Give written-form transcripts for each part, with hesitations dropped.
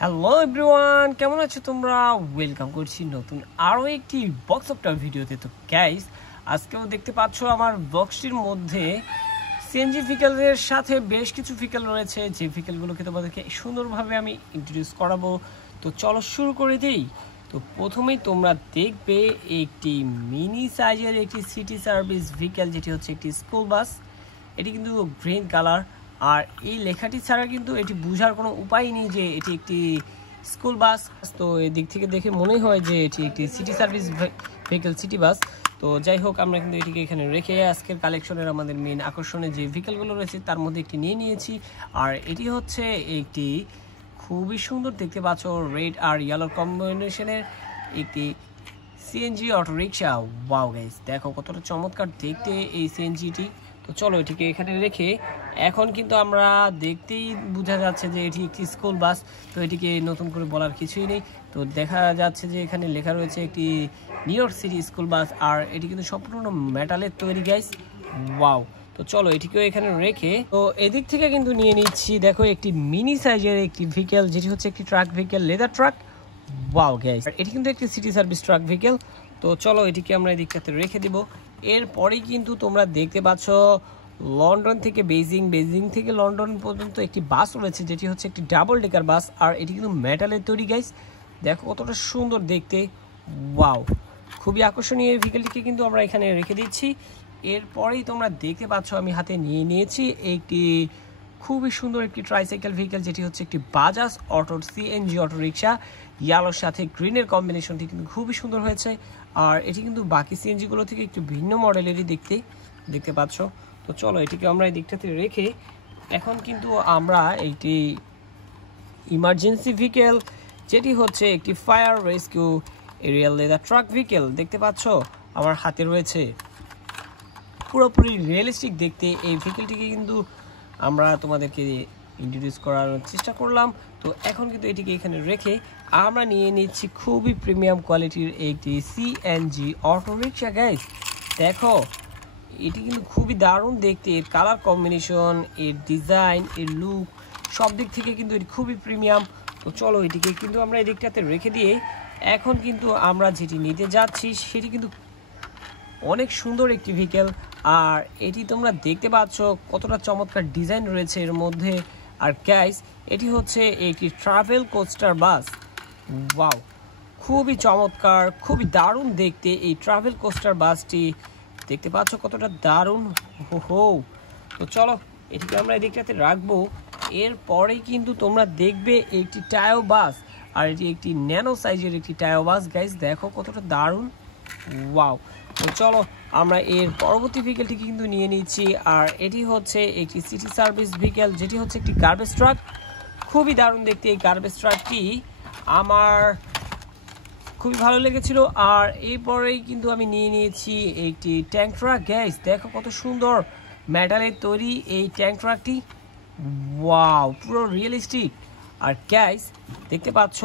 Hello everyone, কেমন আছো তোমরা? ওয়েলকাম করছি নতুন আরও একটি বক্স অফটার ভিডিওতে। তো গাইস, আজকেও দেখতে পাচ্ছ আমার বক্সটির মধ্যে সিএনজি ভেহিকেলের সাথে বেশ কিছু ভেহিকেল রয়েছে, যে ভেহিকেলগুলোকে তোমাদেরকে সুন্দরভাবে আমি ইন্ট্রোডিউস করাবো। তো চলো শুরু করে দিই। তো প্রথমেই তোমরা দেখবে একটি মিনি সাইজের একটি সিটি সার্ভিস ভেহিকেল, যেটি হচ্ছে একটি স্কুল বাস। এটি কিন্তু গ্রিন কালার, আর এই লেখাটি ছাড়া কিন্তু এটি বোঝার কোনো উপায় নেই যে এটি একটি স্কুল বাস। তো এই দিক থেকে দেখে মনে হয় যে এটি একটি city service vehicle, city bus. তো যাই হোক, আমরা কিন্তু এটিকে এখানে রেখে আজকের কালেকশনের আমাদের মেন আকর্ষণে যে ভেহিকেলগুলো রয়েছে তার মধ্যে একটি নিয়ে নিয়েছি। আর এটি হচ্ছে একটি খুবই সুন্দর, দেখতে পাচ্ছ রেড আর ইয়েলো কম্বিনেশনের একটি সিএনজি অটো রিক্সা। ওয়াও গাইস, দেখো কতটা চমৎকার দেখতে এই সিএনজিটি। তো চলো এটিকে এখানে রেখে এখন কিন্তু আমরা দেখতেই বোঝা যাচ্ছে যে এটি একটি স্কুল বাস। তো এটিকে নতুন করে বলার কিছুই নেই। তো দেখা যাচ্ছে যে এখানে লেখা রয়েছে একটি New York city school bus, আর এটি কিন্তু সম্পূর্ণ মেটালের তৈরি গাইস। ওয়াও, তো চলো এটিকেও এখানে রেখে তো এদিক থেকে কিন্তু নিয়ে নিচ্ছি, দেখো একটি মিনি সাইজের একটি ভেহিকেল, যেটি হচ্ছে একটি truck vehicle, leather truck. Wow guys, এটি কিন্তু একটি সিটি সার্ভিস ট্রাক ভেহিকেল। তো চলো এটিকে আমরা এদিকটাতে রেখে দিব। এরপরেই কিন্তু তোমরা দেখতে পাচ্ছ লন্ডন থেকে বেজিং, বেজিং থেকে লন্ডন পর্যন্ত একটি বাস রয়েছে, যেটি হচ্ছে একটি ডাবল ডেকার বাস, আর এটি কিন্তু মেটালের তৈরি গাইস। দেখো কতটা সুন্দর দেখতে। ওয়াও, খুবই আকর্ষণীয় এই ভেহিকেলটিকে কিন্তু আমরা এখানে রেখে দিচ্ছি। এরপরেই তোমরা দেখতে পাচ্ছ আমি হাতে নিয়ে নিয়েছি একটি খুবই সুন্দর একটি ট্রাইসাইকেল ভেহিকেল, যেটি হচ্ছে একটি Bajaj auto CNG auto rickshaw. ইয়ালোর সাথে গ্রিনের কম্বিনেশনটি কিন্তু খুবই সুন্দর হয়েছে, আর এটি কিন্তু বাকি সিএনজিগুলো থেকে একটু ভিন্ন মডেলেরই দেখতে পাচ্ছ। তো চলো এটিকে আমরা এই দিকটাতে রেখে এখন কিন্তু আমরা একটি ইমার্জেন্সি ভেহিকেল, যেটি হচ্ছে একটি fire rescue aerial ladder truck vehicle, দেখতে পাচ্ছ আমার হাতে রয়েছে। পুরোপুরি রিয়েলিস্টিক দেখতে এই ভেহিকেলটিকে কিন্তু আমরা তোমাদেরকে ইন্ট্রোডিউস করার চেষ্টা করলাম। তো এখন কিন্তু এটিকে এখানে রেখে আমরা নিয়ে নিচ্ছি খুবই প্রিমিয়াম কোয়ালিটির একটি সিএনজি অটো রিক্সা গাইস। দেখো এটি কিন্তু খুবই দারুণ দেখতে, এর কালার কম্বিনেশন, এর ডিজাইন, এর লুক, সব দিক থেকে কিন্তু এটি খুবই প্রিমিয়াম। তো চলো এটিকে কিন্তু আমরা এই দিকটাতে রেখে দিয়ে এখন কিন্তু আমরা যেটি নিতে যাচ্ছি সেটি কিন্তু অনেক সুন্দর একটি ভেহিকেল, আর এটি তোমরা দেখতে পাচ্ছ কতটা চমৎকার ডিজাইন রয়েছে এর মধ্যে। আর গাইস, এটি হচ্ছে একটি ট্রাভেল কোস্টার বাস। ওয়াও, খুবই চমৎকার, খুবই দারুণ দেখতে এই ট্রাভেল কোস্টার বাসটি, দেখতে পাচ্ছ কতটা দারুণ। হো, তো চলো এটিকে আমরা এদিকটাতে রাখবো। এরপরেই কিন্তু তোমরা দেখবে একটি টায়ো বাস, আর এটি একটি ন্যানো সাইজের একটি টায়ো বাস গাইস। দেখো কতটা দারুণ। ওয়াও, তো চলো আমরা এর পরবর্তী ভেহিকেলটিকে কিন্তু নিয়ে নিচ্ছি, আর এটি হচ্ছে একটি সিটি সার্ভিস ভেহিকেল, যেটি হচ্ছে একটি গার্বেজ ট্রাক। খুবই দারুণ দেখতে এই গার্বেজ ট্রাকটি, আমার খুবই ভালো লেগেছিল। আর এরপরেই কিন্তু আমি নিয়ে নিয়েছি একটি ট্যাঙ্ক ট্রাক গাইস। দেখো কত সুন্দর মেটালের তৈরি এই ট্যাঙ্ক ট্রাকটি। ওয়াও, পুরো রিয়েলিস্টিক। আর গাইস দেখতে পাচ্ছ,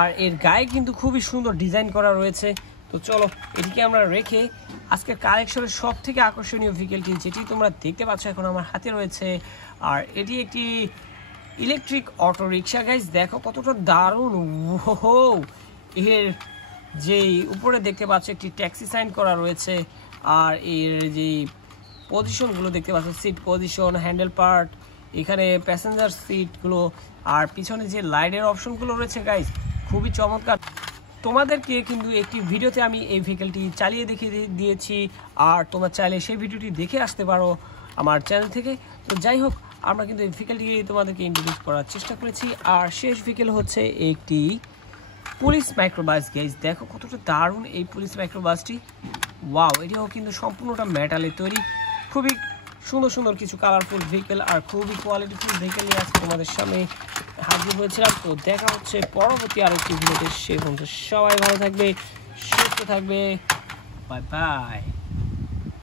আর এর গায়ে কিন্তু খুবই সুন্দর ডিজাইন করা রয়েছে। তো চলো এটিকে আমরা রেখে আজকের কালেকশনের সব থেকে আকর্ষণীয় ভেহিকেলটি, যেটি তোমরা দেখতে পাচ্ছ এখন আমার হাতে রয়েছে, আর এটি একটি ইলেকট্রিক অটো রিক্সা গাইস। দেখো কতটা দারুণ। ওহো, এর যে উপরে দেখতে পাচ্ছ একটি ট্যাক্সি সাইন করা রয়েছে, আর এর যে পজিশনগুলো দেখতে পাচ্ছ, সিট পজিশন, হ্যান্ডেল পার্ট, এখানে প্যাসেঞ্জার সিটগুলো, আর পিছনে যে লাইটের অপশনগুলো রয়েছে গাইস, খুবই চমৎকার। তোমাদেরকে কিন্তু একটি ভিডিওতে আমি এই ভেহিকেলটি চালিয়ে দেখিয়ে দিয়েছি, আর তোমরা চাইলে সেই ভিডিওটি দেখে আসতে পারো আমার চ্যানেল থেকে। তো যাই হোক, আমরা কিন্তু এই ভেহিকেলটিকে তোমাদেরকে ইন্ট্রোডিউস করার চেষ্টা করেছি। আর শেষ ভেহিকেল হচ্ছে একটি পুলিশ মাইক্রোবাস গাইস। দেখো কতটা দারুণ এই পুলিশ মাইক্রোবাসটি। ওয়াও, এটিও কিন্তু সম্পূর্ণটা মেটালের তৈরি। খুবই সুন্দর সুন্দর কিছু কালারফুল ভেহিকেল আর খুবই কোয়ালিটিফুল ভেহিকেল নিয়ে আজকে তোমাদের সামনে হাজির হয়েছিলাম। তো দেখা হচ্ছে পরবর্তী আরেকটি ভিডিওতে। সে পর্যন্ত সবাই ভালো থাকবে, সুস্থ থাকবে। Bye bye.